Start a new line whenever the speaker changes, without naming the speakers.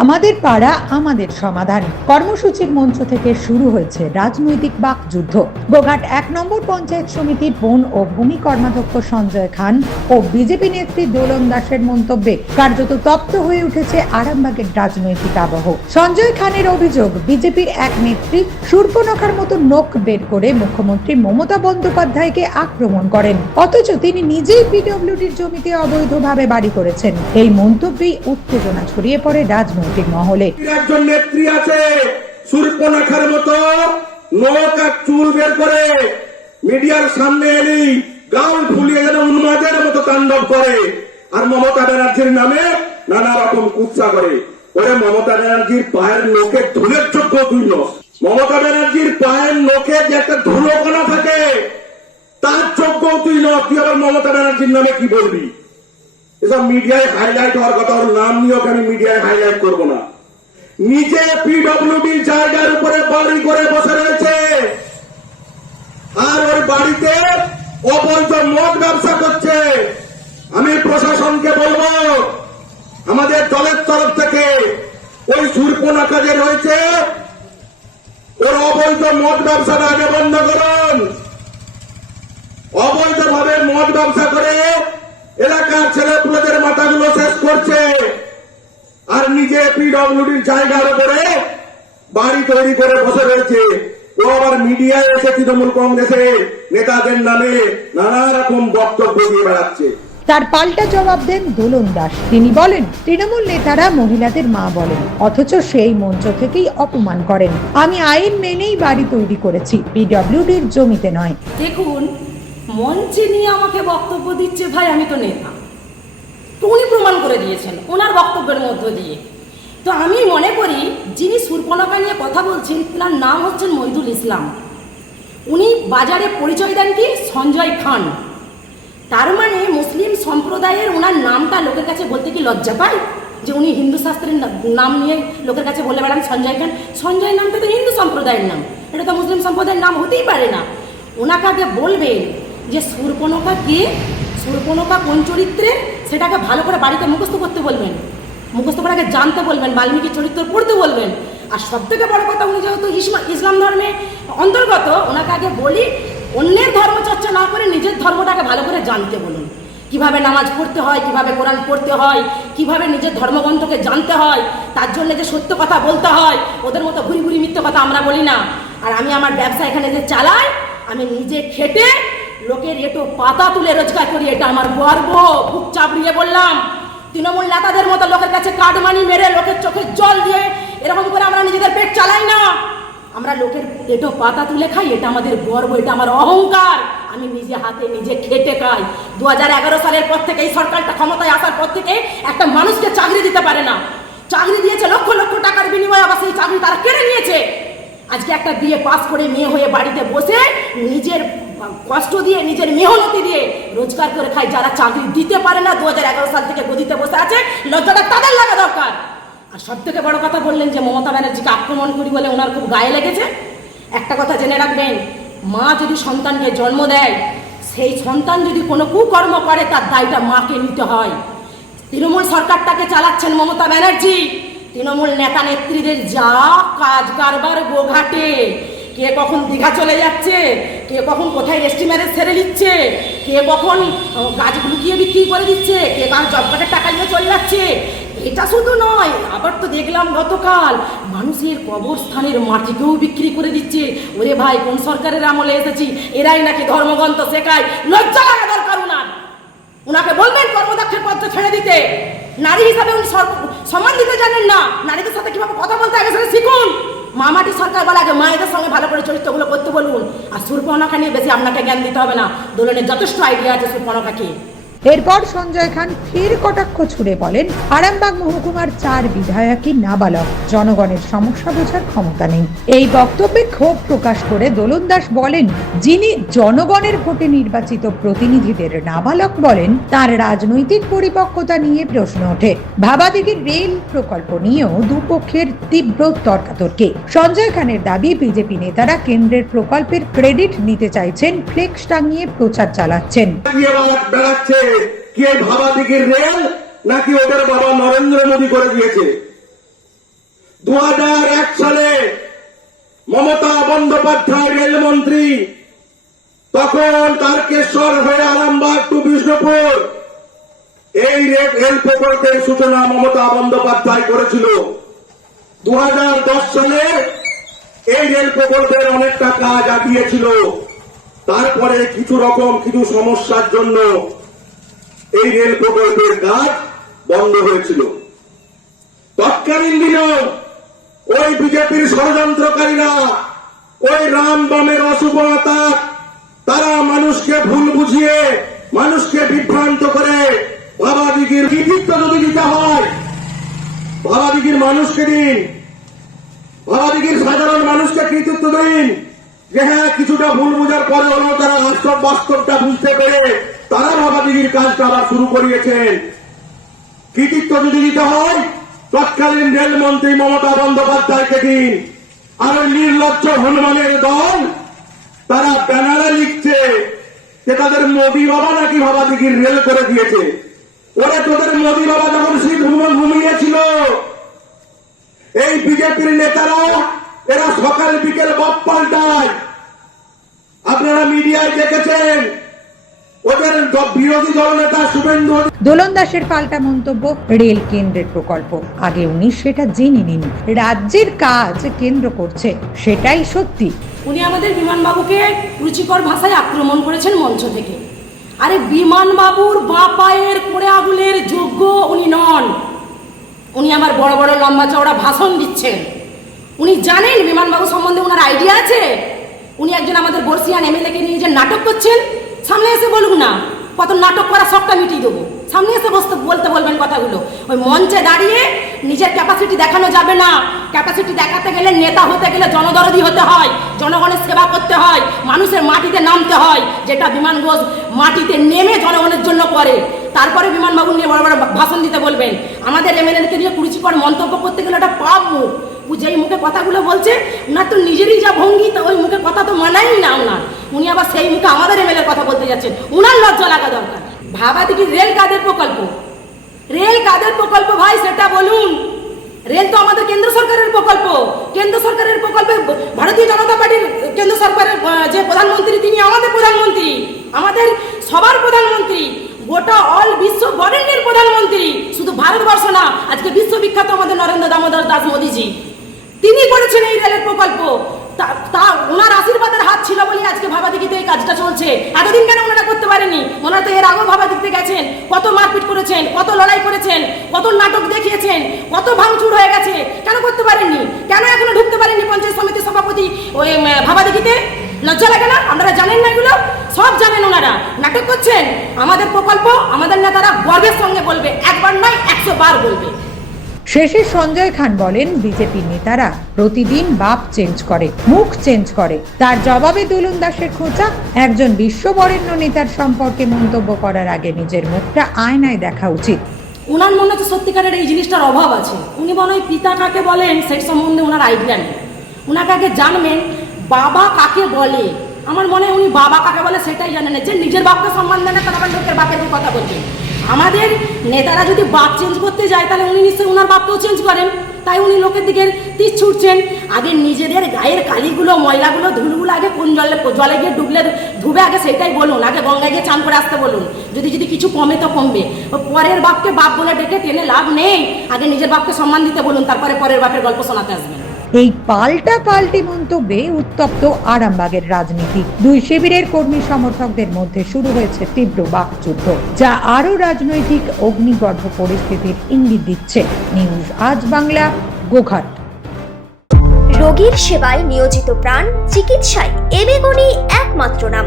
আমাদের পাড়া, আমাদের সমাধান। কর্মসূচির মঞ্চ থেকে শুরু হয়েছে রাজনৈতিক বাকযুদ্ধ। গোঘাট এক নম্বর পঞ্চায়েত সমিতির বন ও ভূমি কর্মাধ্যক্ষ সঞ্জয় খান ও বিজেপি নেত্রী দোলন দাসের মন্তব্যে কার্যত তপ্ত হয়ে উঠেছে আরামবাগের রাজনৈতিক আবহ। সঞ্জয় খানের অভিযোগ, বিজেপির এক নেত্রী সূর্পনখার মতো নোক বের করে মুখ্যমন্ত্রী মমতা বন্দ্যোপাধ্যায়কে আক্রমণ করেন। অথচ তিনি নিজেই পিডব্লিউডির জমিতে অবৈধভাবে বাড়ি করেছেন। এই মন্তব্যেই উত্তেজনা ছড়িয়ে পড়ে রাজনৈতিক মহলে।
একজন নেত্রী আছে মতো আর চুল বের করে মিডিয়ার সামনে ফুলিয়ে যেন উন্মাদের মতো তাণ্ডব করে। আর মমতা ব্যানার্জির নামে নানা রকম কুৎসা করে। ওরে মমতা ব্যানার্জির পায়ের নোকে ধুলের যোগ্য তুই মমতা ব্যানার্জির পায়ের নোকে যে একটা ধুলোকণা থাকে, তার যোগ্য তুই নস। তুই আবার মমতা ব্যানার্জির নামে কি বলবি? এসব মিডিয়ায় হাইলাইট হওয়ার কথা ওর নাম নিয়ে ওকে আমি মিডিয়ায় হাইলাইট করব না। নিজে পিডব্লিউডির জায়গার উপরে বাড়ি করে বসে রয়েছে। আর ওর বাড়িতে অবৈধ মদ ব্যবসা করছে। আমি প্রশাসনকে বলব, আমাদের দলের তরফ থেকে ওই সুরপনাখা যে রয়েছে। ওর অবৈধ মদ ব্যবসাটা আগে বন্ধ করুন। অবৈধভাবে মদ ব্যবসা করে এলাকার ছেলেপুলেদের মাথাগুলো শেষ করছে। আর নিজে পিডব্লিউডির জায়গার উপরে বাড়ি তৈরি করে বসে রয়েছে। ও আবার মিডিয়ায় এসে তৃণমূল কংগ্রেসের নেতাদের নামে নানা রকম বক্তব্য দিয়ে বেড়াচ্ছে।
তার পাল্টা জবাব দেন দোলন দাস। তিনি বলেন তৃণমূল নেতারা মহিলাদের মা বলেন অথচ সেই মঞ্চ থেকেই অপমান করেন। আমি আইন মেনেই বাড়ি তৈরি করেছি পিডব্লিউডির জমিতে নয়।
দেখুন মঞ্চে নিয়ে আমাকে বক্তব্য দিচ্ছে ভাই, আমি তো নেতা। তো উনি প্রমাণ করে দিয়েছেন, ওনার বক্তব্যের মধ্য দিয়ে। তো আমি মনে করি, যিনি সুরপনাকা নিয়ে কথা বলছেন, তার নাম হচ্ছেন মহিদুল ইসলাম। উনি বাজারে পরিচয় দেন কি? সঞ্জয় খান। তার মানে মুসলিম সম্প্রদায়ের ওনার নামটা লোকের কাছে বলতে কি লজ্জা পায়? যে উনি হিন্দু শাস্ত্রের নাম নিয়ে লোকের কাছে বলে বেড়ান সঞ্জয় খান সঞ্জয় নামটা তো হিন্দু সম্প্রদায়ের নাম। এটা তো মুসলিম সম্প্রদায়ের নাম হতেই পারে না। ওনাকে আগে বলবেন যে সুরপনকা কে? সুরপনকা কোন চরিত্রের? সেটাকে ভালো করে বাড়িতে মুখস্থ করতে বলবেন। মুখস্থ করে আগে জানতে বলবেন, বাল্মীকি চরিত্র পড়তে বলবেন। আর সব থেকে বড় কথা উনি যেহেতু ইসলাম ধর্মে অন্তর্গত, ওনাকে আগে বলি, অন্যের ধর্ম চর্চা না করে নিজের ধর্মটাকে ভালো করে জানতে বলুন। কীভাবে নামাজ পড়তে হয়, কীভাবে কোরআন পড়তে হয়, কীভাবে নিজের ধর্মগ্রন্থকে জানতে হয়, তার জন্য যে সত্য কথা বলতে হয়, ওদের মতো ঘুরি ঘুরি মিথ্যে কথা আমরা বলি না। আর আমি আমার ব্যবসা এখানে যে চালাই, আমি নিজে খেটে লোকের এটো পাতা তুলে রোজগার করি, এটা আমার গর্ব। খুব চাপড়িয়ে বললাম, তৃণমূল নেতাদের মতো লোকের কাছে কাটমানি মেরে লোকের চোখে জল দিয়ে এরকম করে আমরা নিজেদের পেট চালাই না। আমরা লোকের এটো পাতা তুলে খাই, এটা আমাদের গর্ব, এটা আমার অহংকার। আমি নিজে হাতে নিজে খেটে খাই। দু হাজার এগারো সালের পর থেকে এই সরকারটা ক্ষমতায় আসার পর থেকে একটা মানুষকে চাকরি দিতে পারে না। চাকরি দিয়েছে লক্ষ লক্ষ টাকার বিনিময়ে আবার সেই চাকরি তারা কেড়ে নিয়েছে। আজকে একটা বিয়ে পাস করে মেয়ে হয়ে বাড়িতে বসে নিজের কষ্ট দিয়ে, নিজের মেহনতি দিয়ে রোজগার করে খায় যারা চাকরি দিতে পারে না দু হাজার এগারো সাল থেকে গদিতে বসে আছে, লজ্জাটা তাদের লাগা দরকার। আর সব থেকে বড় কথা বললেন যে, মমতা ব্যানার্জিকে আক্রমণ করি বলে ওনার খুব গায়ে লেগেছে। একটা কথা জেনে রাখবেন, মা যদি সন্তানকে জন্ম দেয়, সেই সন্তান যদি কোনো কুকর্ম করে, তার দায়টা মাকে নিতে হয়। তৃণমূল সরকারটাকে চালাচ্ছেন মমতা ব্যানার্জি। তৃণমূল নেতা নেত্রীদের যা কাজ কারবার গোঘাটে, কে কখন দীঘা চলে যাচ্ছে কে কখন কোথায় রেস্টি ম্যারেজ ছেড়ে দিচ্ছে? কে কখন গাছ লুকিয়ে বিক্রি করে দিচ্ছে? কে কার জব টাকা নিয়ে চলে যাচ্ছে? এটা শুধু নয়, আবার তো দেখলাম গতকাল মানুষের কবরস্থানের মাটিকেও বিক্রি করে দিচ্ছে। ওরে ভাই, কোন সরকারের আমলে এসেছি? এরাই নাকি ধর্মগ্রন্থ শেখায়? লজ্জা লাগা দরকার উনার ওনাকে বলবেন কর্মদক্ষের পত্র ছেড়ে দিতে। নারী হিসাবে উনি সম্মান দিতে জানেন না। নারীদের সাথে কীভাবে কথা বলতে আগে সেটা শিখুন। মামাটি সরকার বলে আগে মায়েদের সঙ্গে ভালো করে করতে বলুন, আর সুরপনাখা নিয়ে বেশি আপনাকে জ্ঞান দিতে হবে না। দোলনের যথেষ্ট আইডিয়া আছে সুরপনাখাকে
এরপর সঞ্জয় খান ফের কটাক্ষ ছুড়ে বলেন, আরামবাগ মহকুমার চার বিধায়কই নাবালক। জনগণের সমস্যা বোঝার ক্ষমতা নেই। এই বক্তব্যে ক্ষোভ প্রকাশ করে দোলন দাস বলেন, যিনি জনগণের ভোটে নির্বাচিত প্রতিনিধিদের নাবালক বলেন, তার রাজনৈতিক পরিপক্কতা নিয়ে প্রশ্ন ওঠে। ভাবাদিঘির রেল প্রকল্প নিয়েও দুপক্ষের তীব্র তর্কাতর্কি। সঞ্জয় খানের দাবি, বিজেপি নেতারা কেন্দ্রের প্রকল্পের ক্রেডিট নিতে চাইছেন, ফ্লেক্স টাঙিয়ে প্রচার চালাচ্ছেন।
কে ভাবা দিঘির রেল, নাকি ওদের বাবা নরেন্দ্র মোদী করে দিয়েছে? দু সালে মমতা বন্দ্যোপাধ্যায় রেলমন্ত্রী, তখন তারকেশ্বর হয়ে আরামবাগ টু বিষ্ণুপুর, এই রেল প্রকল্পের সূচনা মমতা বন্দ্যোপাধ্যায় করেছিল। দু হাজার দশ সালে এই রেল প্রকল্পের অনেকটা কাজ আগিয়েছিল। তারপরে কিছু রকম, কিছু সমস্যার জন্য এই রেল প্রকল্পের কাজ বন্ধ হয়েছিল। তৎকালীন দিনেও ওই বিজেপির ষড়যন্ত্রকারীরা, ওই রাম বামের অশুভতা তারা মানুষকে ভুল বুঝিয়ে, মানুষকে বিভ্রান্ত করে বাবাদিগির কৃতিত্ব যদি দিতে হয় বাবাদিগির মানুষকে দিন বাবাদিগির সাধারণ মানুষকে কৃতিত্ব দিন, যে হ্যাঁ কিছুটা ভুল বুঝার পরে হলেও তারা বাস্তব বাস্তবটা বুঝতে পেরে তারা বাবাদিগির কাজটা আবার শুরু করিয়েছেন। কৃতিত্ব যদি দিতে হয়, তৎকালীন রেলমন্ত্রী মমতা বন্দ্যোপাধ্যায়কে দিন। আর নির্লজ্জ হনুমানের দল, তারা ব্যানারে লিখছে যে তাদের মোদী বাবা নাকি ভাবাদিগির রেল করে দিয়েছে। ওরা তোদের মোদী বাবা যখন শীত ভ্রমণ ঘুমিয়েছিল, এই বিজেপির নেতারা, এরা সকাল বিকেল বাপ পাল্টায়। আপনারা মিডিয়ায় দেখেছেন ওদের বিরোধী দলনেতা শুভেন্দু
দোলন দাসের পাল্টা মন্তব্য রেল কেন্দ্রের প্রকল্প। আগে উনি সেটা জেনে নিন। রাজ্যের কাজ কেন্দ্র করছে সেটাই সত্যি।
উনি আমাদের বিমানবাবুকে রুচিকর ভাষায় আক্রমণ করেছেন মঞ্চ থেকে। আরে বিমানবাবুর বাঁ পায়ের কোড়ে আগুলের যোগ্য উনি নন। উনি আমার বড় বড় লম্বা চওড়া ভাষণ দিচ্ছেন। উনি জানেন বিমানবাবু সম্বন্ধে ওনার আইডিয়া আছে? উনি একজন আমাদের বর্ষিয়ান এমএলএকে নিয়ে যে নাটক করছেন? সামনে এসে বলুক না, কত নাটক করা সবটা মিটিয়ে দেবো। সামনে এসে বসতে বলতে বলবেন কথাগুলো। ওই মঞ্চে দাঁড়িয়ে নিজের ক্যাপাসিটি দেখানো যাবে না। ক্যাপাসিটি দেখাতে গেলে নেতা হতে গেলে জনদরদি হতে হয়, জনগণের সেবা করতে হয়, মানুষের মাটিতে নামতে হয়, যেটা বিমান ঘোষ মাটিতে নেমে জনগণের জন্য করে। তারপরে বিমানবাবু নিয়ে বড় বড় ভাষণ দিতে বলবেন। আমাদের এমএলএকে নিয়ে কুরুচিকর মন্তব্য করতে গেলে ওটা পাপ মুখ। যেই মুখে কথাগুলো বলছে উনার তো নিজেরই যা ভঙ্গি, তো ওই মুখে কথা তো মানাই না উনার উনি আবার সেই মুখে আমাদের এমএলএ কথা বলতে যাচ্ছেন। উনার লজ্জা লাগা দরকার। ভাবা দেখি রেল কাদের প্রকল্প? রেল কাদের প্রকল্প ভাই, সেটা বলুন। রেল তো আমাদের কেন্দ্র সরকারের প্রকল্প। কেন্দ্র সরকারের প্রকল্পে ভারতীয় জনতা পার্টির কেন্দ্র সরকারের যে প্রধানমন্ত্রী, তিনি আমাদের প্রধানমন্ত্রী। আমাদের সবার প্রধানমন্ত্রী। গোটা অল বিশ্ব বরেণ্যের প্রধানমন্ত্রী। শুধু ভারতবর্ষ না, আজকে বিশ্ববিখ্যাত আমাদের নরেন্দ্র দামোদর দাস মোদীজি। তিনি করেছেন এই রেলের প্রকল্প। তা- ওনার আশীর্বাদের হাত ছিল বলে আজকে ভাবাদিকিতে এই কাজটা চলছে। এতদিন কেন ওনারা করতে পারেনি? ওনারা তো এর আগেও ভাবা ভাবাদিকিতে গেছেন। কত মারপিট করেছেন কত লড়াই করেছেন কত নাটক দেখিয়েছেন কত ভাঙচুর হয়ে গেছে। কেন করতে পারেননি? কেন এখনও ঢুকতে পারেননি পঞ্চায়েত সমিতির সভাপতি ওই উম, ভাবাদিকিতে লজ্জা লাগে না? আপনারা জানেন না এগুলো? সব জানেন ওনারা। নাটক করছেন? আমাদের প্রকল্প আমাদের নেতারা গর্বের সঙ্গে বলবে একবার নয় একশো বার বলবে।
শেষে সঞ্জয় খান বলেন, বিজেপি নেতারা প্রতিদিন বাপ চেঞ্জ করে, মুখ চেঞ্জ করে। তার জবাবে দোলন দাসের খোঁচা, একজন বিশ্ববরেণ্য নেতার সম্পর্কে মন্তব্য করার আগে নিজের মুখটা আয়নায় দেখা উচিত।
উনার মনে তো সত্যিকারের এই জিনিসটার অভাব আছে। উনি মনে হয় পিতা কাকে বলেন সেই সম্বন্ধে ওনার আইডিয়া নেই। উনাকে আগে জানবেন, বাবা কাকে বলে? আমার মনে হয় উনি বাবা কাকে বলে সেটাই জানেন যে নিজের বাপকে সম্মান দেন না লোকের বাপের কথা বলছেন আমাদের নেতারা যদি বাপ চেঞ্জ করতে যায়, তাহলে উনি নিশ্চয়ই ওনার বাপকেও চেঞ্জ করেন। তাই উনি লোকের দিকে তীর ছুটছেন। আগে নিজেদের গায়ের কালিগুলো, ময়লাগুলো, ধুলগুলো আগে কোন জলে জলে গিয়ে ডুবলে ধুবে, আগে সেটাই বলুন। আগে গঙ্গায় গিয়ে চান করে আসতে বলুন। যদি যদি কিছু কমে তো কমবে। পরের বাপকে বাপ বলে ডেকে টেনে লাভ নেই। আগে নিজের বাপকে সম্মান দিতে বলুন, তারপরে পরের বাপের গল্প শোনাতে আসবেন।
এই পাল্টা পাল্টি মন্তব্যে উত্তপ্ত আরামবাগের রাজনীতি। দুই শিবিরের কর্মী সমর্থকদের মধ্যে শুরু হয়েছে তীব্র বাকযুদ্ধ, যা আরও রাজনৈতিক অগ্নিগর্ভ পরিস্থিতির ইঙ্গিত দিচ্ছে। নিউজ আজ বাংলা, গোঘাট।
রোগীর সেবায় নিয়োজিত প্রাণ, চিকিৎসায় এবেগুনি একমাত্র নাম।